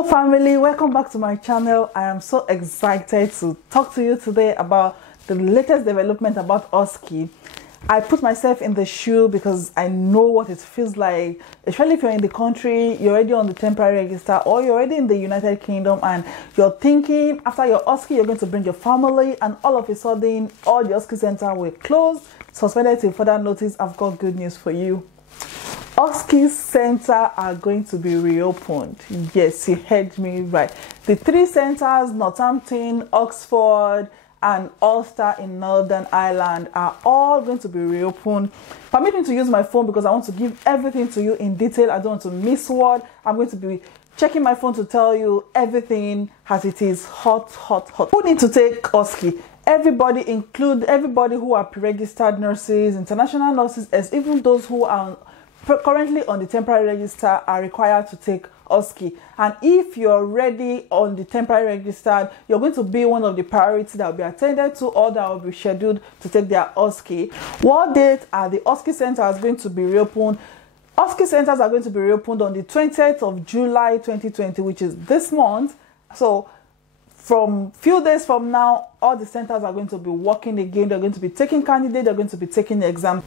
Hello family, welcome back to my channel. I am so excited to talk to you today about the latest development about Osce. I put myself in the shoe because I know what it feels like, especially if you're in the country, you're already on the temporary register, or you're already in the United Kingdom and you're thinking after your Osce you're going to bring your family, and all of a sudden all the Osce center will close, suspended till further notice. I've got good news for you. Osce Center are going to be reopened. Yes, you heard me right. The three centers, Northampton, Oxford, and Ulster in Northern Ireland, are all going to be reopened. Permit me to use my phone because I want to give everything to you in detail. I don't want to miss word. I'm going to be checking my phone to tell you everything as it is. Hot. Who need to take Osce? Everybody, include everybody who are pre-registered nurses, international nurses, as even those who are currently on the temporary register are required to take Osce. And if you're already on the temporary register, you're going to be one of the priorities that will be attended to or that will be scheduled to take their Osce. What date are the Osce centers going to be reopened? Osce centers are going to be reopened on the 20th of July 2020, which is this month. So from few days from now, all the centers are going to be working again. They're going to be taking candidates, they're going to be taking the exam.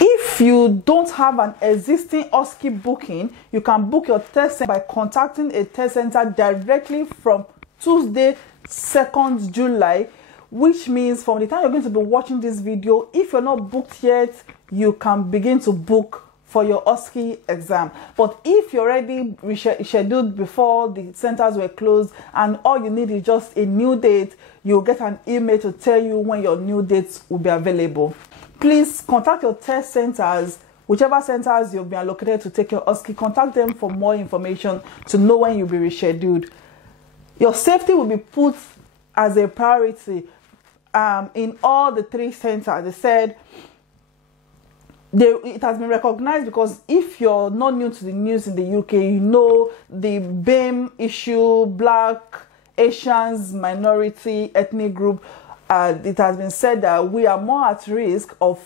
If you don't have an existing Osce booking, you can book your test by contacting a test center directly from Tuesday, 2nd July, which means from the time you're going to be watching this video, if you're not booked yet, you can begin to book for your Osce exam. But if you're already scheduled before the centers were closed and all you need is just a new date, you'll get an email to tell you when your new dates will be available. Please contact your test centers, whichever centers you've been allocated to take your Osce. Contact them for more information to know when you'll be rescheduled. Your safety will be put as a priority in all the three centers. They said it has been recognized because if you're not new to the news in the UK, you know the BAME issue, Black, Asians, minority, ethnic group. It has been said that we are more at risk of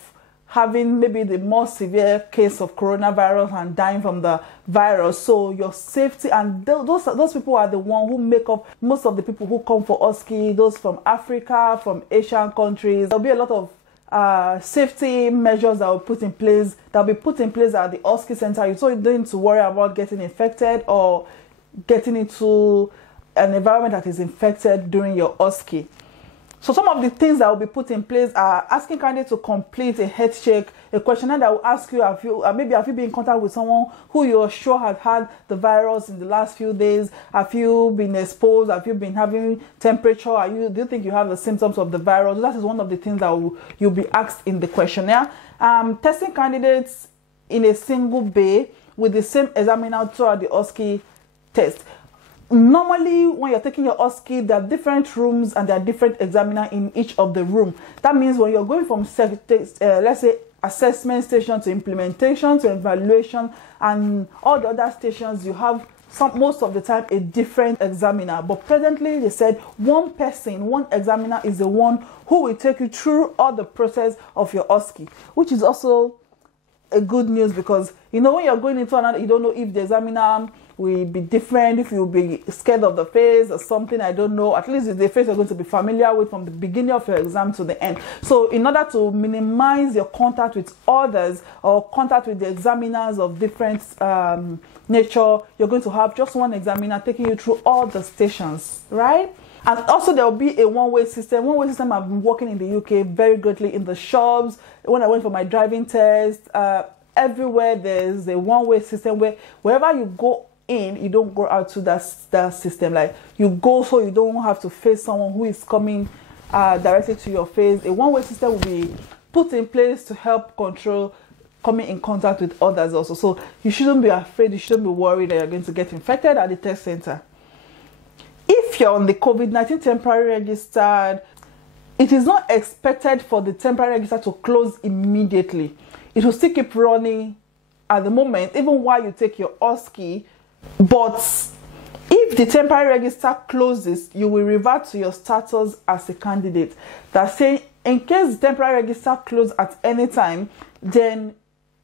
having maybe the more severe case of coronavirus and dying from the virus. So your safety, and those people are the ones who make up most of the people who come for Osce, those from Africa, from Asian countries. There'll be a lot of safety measures that will be put in place at the Osce center, so you don't need to worry about getting infected or getting into an environment that is infected during your Osce. So some of the things that will be put in place are asking candidates to complete a health check, a questionnaire that will ask you, have you been in contact with someone who you're sure has had the virus in the last few days? Have you been exposed? Have you been having temperature? Do you think you have the symptoms of the virus? That is one of the things that you'll be asked in the questionnaire. Testing candidates in a single bay with the same examiner throughout the Osce test. Normally, when you're taking your Osce, there are different rooms and there are different examiners in each of the room. That means when you're going from let's say assessment station to implementation to evaluation and all the other stations, you have most of the time a different examiner. But presently, they said one examiner is the one who will take you through all the process of your Osce, which is also a good news because when you're going into another, you don't know if the examiner will be different, if you'll be scared of the face or something, I don't know. At least it's the face you're going to be familiar with from the beginning of your exam to the end. So in order to minimize your contact with others or contact with the examiners of different nature, you're going to have just one examiner taking you through all the stations, right? And also there will be a one-way system. One-way system I've been working in the UK very greatly in the shops. When I went for my driving test, everywhere there's a one-way system where wherever you go in, you don't go out to that system. Like you go so you don't have to face someone who is coming directly to your face. A one-way system will be put in place to help control coming in contact with others also. So you shouldn't be afraid, you shouldn't be worried that you're going to get infected at the test center. If you're on the COVID-19 temporary registered, it is not expected for the temporary register to close immediately. It will still keep running at the moment, even while you take your Osce. But if the temporary register closes, you will revert to your status as a candidate. That's saying, in case the temporary register closes at any time, then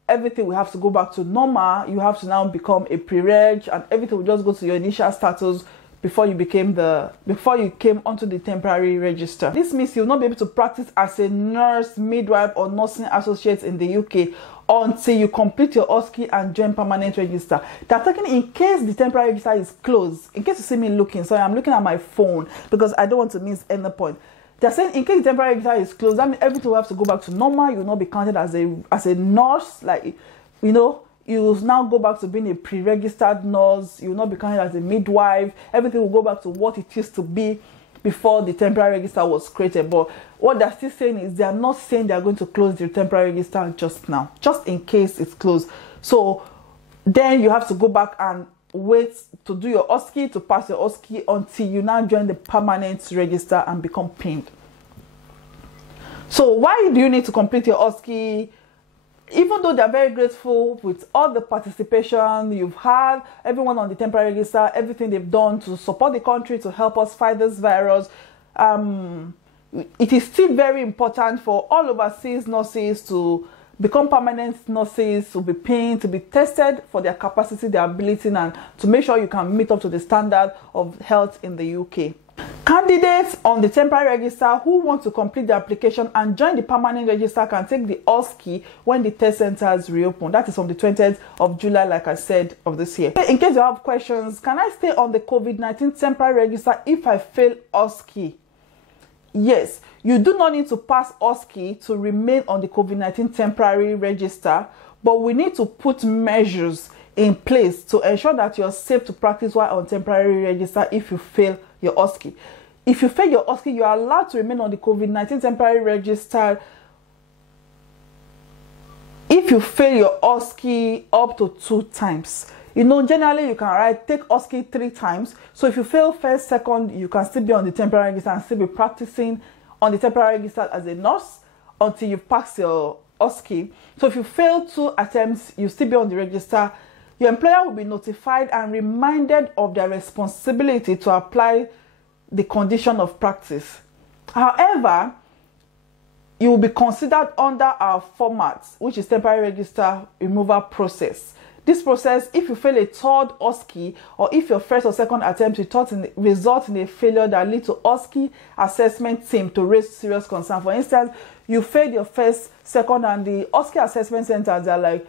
everything will have to go back to normal. You have to now become a pre-reg, and everything will just go to your initial status before you came onto the temporary register. This means you'll not be able to practice as a nurse, midwife, or nursing associate in the UK until you complete your OSCE and join permanent register. They're talking in case the temporary register is closed. In case you see me looking, so I'm looking at my phone because I don't want to miss any point. They're saying in case the temporary register is closed, that means everything will have to go back to normal. You will not be counted as a nurse, like, you know. You will now go back to being a pre-registered nurse. You will not be counted as a midwife. Everything will go back to what it used to be before the temporary register was created. But what they're still saying is they are not saying they are going to close the temporary register just now, just in case it's closed. So then you have to go back and wait to do your OSCE, to pass your OSCE, until you now join the permanent register and become pinned. So why do you need to complete your OSCE? Even though they're very grateful with all the participation you've had, everyone on the temporary register, everything they've done to support the country, to help us fight this virus, it is still very important for all overseas nurses to become permanent nurses, to be pinned, to be tested for their capacity, their ability, and to make sure you can meet up to the standard of health in the UK. Candidates on the temporary register who want to complete the application and join the permanent register can take the OSCE when the test centers reopen. That is on the 20th of July, like I said, of this year. In case you have questions, can I stay on the COVID-19 temporary register if I fail OSCE? Yes, you do not need to pass OSCE to remain on the COVID-19 temporary register, but we need to put measures in place to ensure that you're safe to practice while on temporary register if you fail your OSCE. If you fail your OSCE, you are allowed to remain on the COVID-19 temporary register if you fail your OSCE up to 2 times. You know, generally you can take OSCE 3 times. So if you fail first, second, you can still be on the temporary register and still be practicing on the temporary register as a nurse until you pass your OSCE. So if you fail 2 attempts, you still be on the register. Your employer will be notified and reminded of their responsibility to apply the condition of practice. However, you will be considered under our format, which is temporary register removal process. This process, if you fail a 3rd OSCE, or if your first or second attempt result in a failure that leads to OSCE assessment team to raise serious concern. For instance, you failed your first, second, and the OSCE assessment centers are like,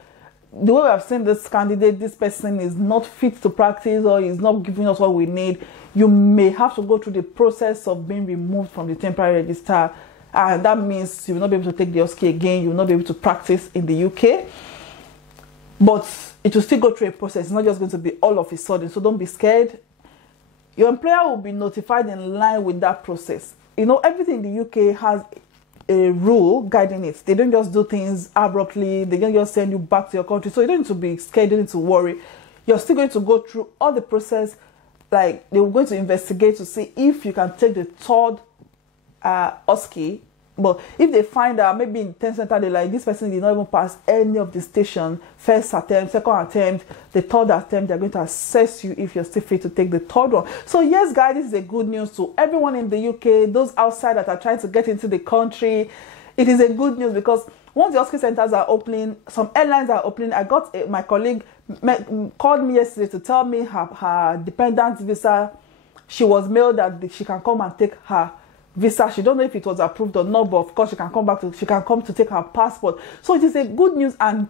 the way we have seen this candidate, this person is not fit to practice or is not giving us what we need, you may have to go through the process of being removed from the temporary register. And that means you will not be able to take the OSCE again, you will not be able to practice in the UK. But it will still go through a process. It's not just going to be all of a sudden, so don't be scared. Your employer will be notified in line with that process. You know, everything in the UK has a rule guiding it. They don't just do things abruptly. They don't just send you back to your country. So you don't need to be scared, you don't need to worry. You're still going to go through all the process. Like, they're going to investigate to see if you can take the 3rd OSCE. But if they find out maybe in 10 center, they're like, this person did not even pass any of the station, first attempt, second attempt, the 3rd attempt, they're going to assess you if you're still fit to take the 3rd one. So yes, guys, this is a good news to everyone in the UK, those outside that are trying to get into the country. It is a good news because once the OSCE centers are opening, some airlines are opening. I got my colleague called me yesterday to tell me her dependent visa, she was mailed that she can come and take her visa. She don't know if it was approved or not, but of course she can come to take her passport. So it is a good news, and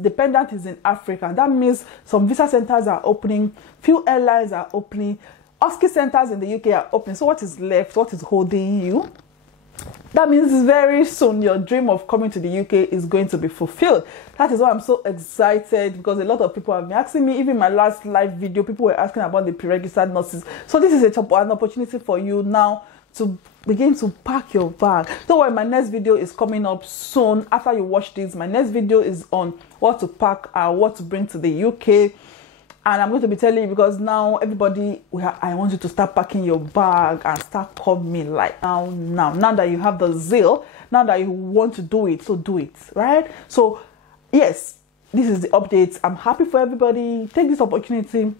dependent is in Africa. That means some visa centers are opening, few airlines are opening, OSCE centers in the UK are opening. So what is left? What is holding you? That means very soon your dream of coming to the UK is going to be fulfilled. That is why I'm so excited, because a lot of people have been asking me. Even my last live video, people were asking about the pre-registered nurses. So this is an opportunity for you now to begin to pack your bag. Don't worry, my next video is coming up soon. After you watch this, my next video is on what to pack and what to bring to the UK. And I'm going to be telling you, because now everybody, I want you to start packing your bag and start coming like now that you have the zeal, now that you want to do it, so do it, right? So yes, this is the update. I'm happy for everybody. Take this opportunity,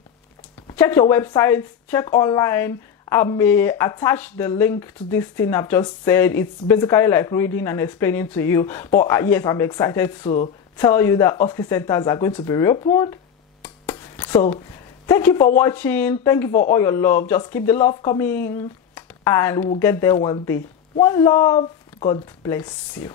check your websites, check online. I may attach the link to this thing I've just said. It's basically like reading and explaining to you. But yes, I'm excited to tell you that Osce centers are going to be reopened. So thank you for watching. Thank you for all your love. Just keep the love coming and we'll get there one day. One love. God bless you.